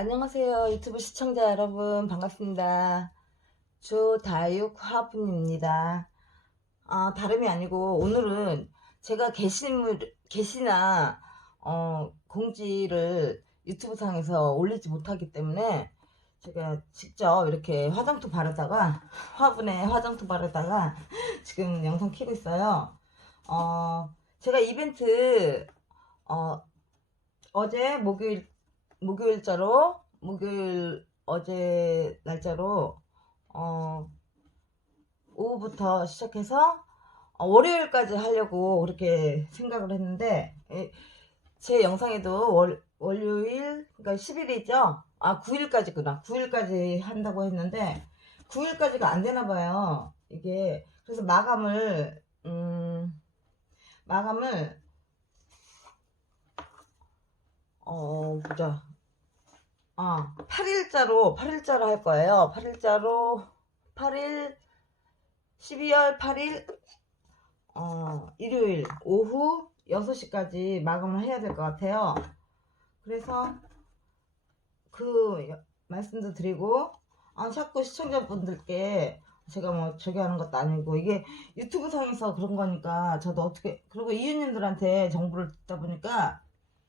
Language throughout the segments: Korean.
안녕하세요. 유튜브 시청자 여러분. 반갑습니다. 조다육 화분입니다. 아, 다름이 아니고, 오늘은 제가 게시물, 게시나, 어, 공지를 유튜브 상에서 올리지 못하기 때문에, 제가 직접 이렇게 화장토 바르다가, 화분에 화장토 바르다가, 지금 영상 키고 있어요. 어, 제가 이벤트, 어, 어제 목요일 목요일자로 목요일 어제 날짜로 어 오후부터 시작해서 어, 월요일까지 하려고 그렇게 생각을 했는데 에, 제 영상에도 월, 월요일 그러니까 10일이죠? 아 9일까지구나. 9일까지 한다고 했는데 9일까지가 안 되나 봐요 이게. 그래서 마감을 음 마감을 어 보자 아, 8일자로, 8일자로 할 거예요. 8일자로, 8일, 12월 8일, 어, 일요일 오후 6시까지 마감을 해야 될 것 같아요. 그래서, 그, 여- 말씀도 드리고, 아, 자꾸 시청자분들께 제가 뭐 저기 하는 것도 아니고, 이게 유튜브 상에서 그런 거니까, 저도 어떻게, 그리고 이웃님들한테 정보를 듣다 보니까,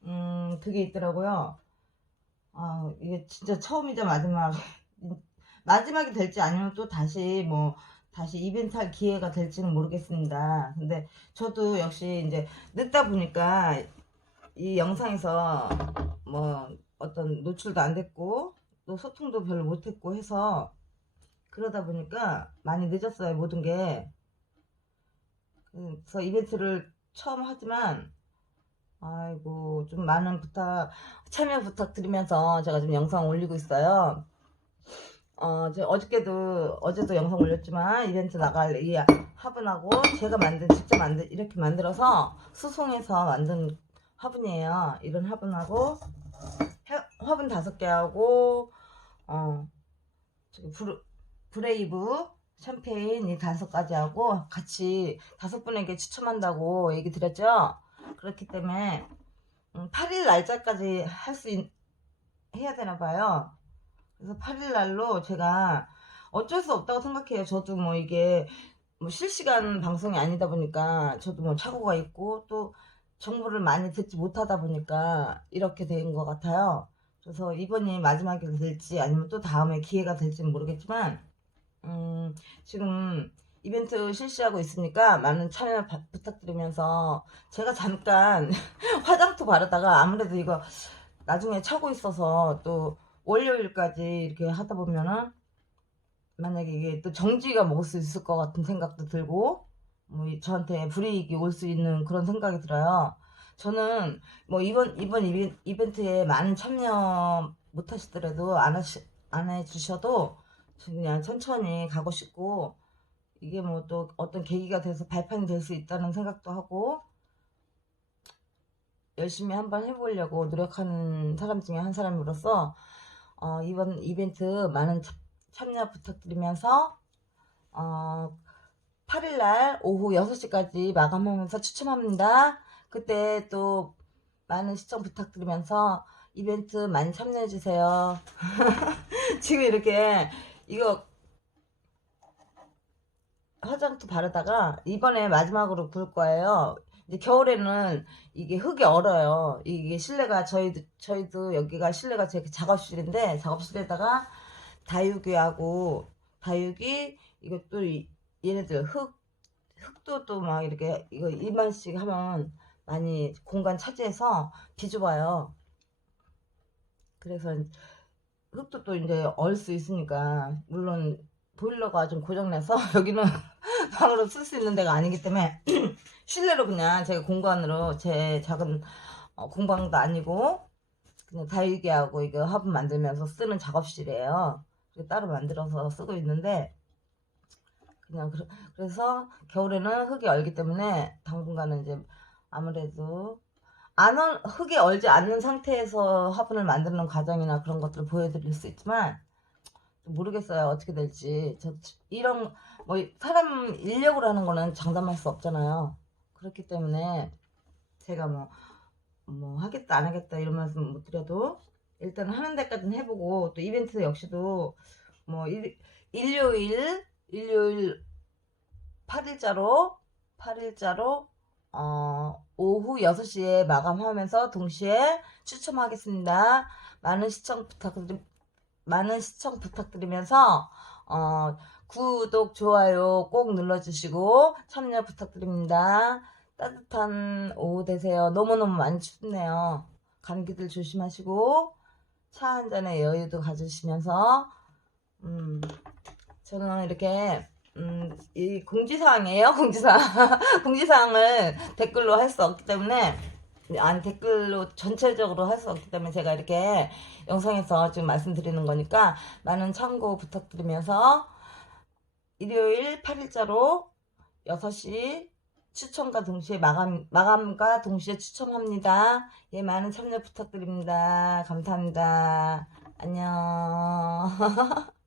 음, 그게 있더라고요. 아, 이게 진짜 처음이자 마지막. 마지막이 될지 아니면 또 다시 뭐, 다시 이벤트 할 기회가 될지는 모르겠습니다. 근데 저도 역시 이제 늦다 보니까 이 영상에서 뭐 어떤 노출도 안 됐고 또 소통도 별로 못했고 해서 그러다 보니까 많이 늦었어요, 모든 게. 그래서 이벤트를 처음 하지만 아이고, 좀 많은 부탁, 참여 부탁드리면서 제가 지금 영상 올리고 있어요. 어, 저 어저께도, 어제도 영상 올렸지만, 이벤트 나갈 이 화분하고 제가 만든, 직접 만든, 이렇게 만들어서 수송해서 만든 화분이에요. 이런 화분하고, 해- 화분 다섯 개하고, 어, 브루, 브레이브 샴페인 이 다섯 가지 하고 같이 다섯 분에게 추첨한다고 얘기 드렸죠? 그렇기 때문에 8일 날짜까지 할 수 해야 되나 봐요. 그래서 8일 날로 제가 어쩔 수 없다고 생각해요. 저도 뭐 이게 뭐 실시간 방송이 아니다 보니까 저도 뭐 착오가 있고 또 정보를 많이 듣지 못하다 보니까 이렇게 된 것 같아요. 그래서 이번이 마지막이 될지 아니면 또 다음에 기회가 될지는 모르겠지만 음, 지금 이벤트 실시하고 있으니까 많은 참여 바- 부탁드리면서 제가 잠깐 화장토 바르다가 아무래도 이거 나중에 차고 있어서 또 월요일까지 이렇게 하다 보면은 만약에 이게 또 정지가 먹을 수 있을 것 같은 생각도 들고 뭐 이- 저한테 불이익이 올 수 있는 그런 생각이 들어요. 저는 뭐 이번 이번 이벤- 이벤트에 많은 참여 못 하시더라도 안 하시 안 해주셔도 저 그냥 천천히 가고 싶고 이게 뭐 또 어떤 계기가 돼서 발판이 될 수 있다는 생각도 하고 열심히 한번 해보려고 노력하는 사람 중에 한 사람으로서 어, 이번 이벤트 많은 참- 참여 부탁드리면서 어, 8일날 오후 6시까지 마감하면서 추첨합니다. 그때 또 많은 시청 부탁드리면서 이벤트 많이 참여해주세요. 지금 이렇게 이거 화장도 바르다가 이번에 마지막으로 볼 거예요. 이제 겨울에는 이게 흙이 얼어요. 이게 실내가 저희도 저희도 여기가 실내가 제 작업실인데 작업실에다가 다육이하고 다육이 이것도 이- 얘네들 흙 흙도 또 막 이렇게 이거 이만씩 하면 많이 공간 차지해서 비좁아요. 그래서 흙도 또 이제 얼 수 있으니까 물론 보일러가 좀 고장나서 여기는 방으로 쓸 수 있는 데가 아니기 때문에 실내로 그냥 제가 공간으로 제 작은 어, 공방도 아니고 그냥 다육이하고 이거 화분 만들면서 쓰는 작업실이에요. 따로 만들어서 쓰고 있는데 그냥 그래, 그래서 겨울에는 흙이 얼기 때문에 당분간은 이제 아무래도 안 얼, 흙이 얼지 않는 상태에서 화분을 만드는 과정이나 그런 것들을 보여드릴 수 있지만 모르겠어요. 어떻게 될지. 저 이런 뭐 사람 인력으로 하는 거는 장담할 수 없잖아요. 그렇기 때문에 제가 뭐 뭐 하겠다 안 하겠다 이런 말씀 못 드려도 일단 하는 데까지는 해보고 또 이벤트 역시도 뭐 일, 일요일 일요일 8일자로 8일자로 어, 오후 6시에 마감하면서 동시에 추첨하겠습니다. 많은 시청 부탁드리 많은 시청 부탁드리면서 어, 구독 좋아요 꼭 눌러주시고 참여 부탁드립니다. 따뜻한 오후 되세요. 너무너무 많이 춥네요. 감기들 조심하시고 차 한 잔의 여유도 가지시면서 음, 저는 이렇게 음, 이 공지사항이에요. 공지사항. 공지사항을 댓글로 할 수 없기 때문에 아니 댓글로 전체적으로 할 수 없기 때문에 제가 이렇게 영상에서 지금 말씀드리는 거니까 많은 참고 부탁드리면서 일요일 8일자로 6시 추첨과 동시에 마감, 마감과 동시에 추첨합니다. 예, 많은 참여 부탁드립니다. 감사합니다. 안녕.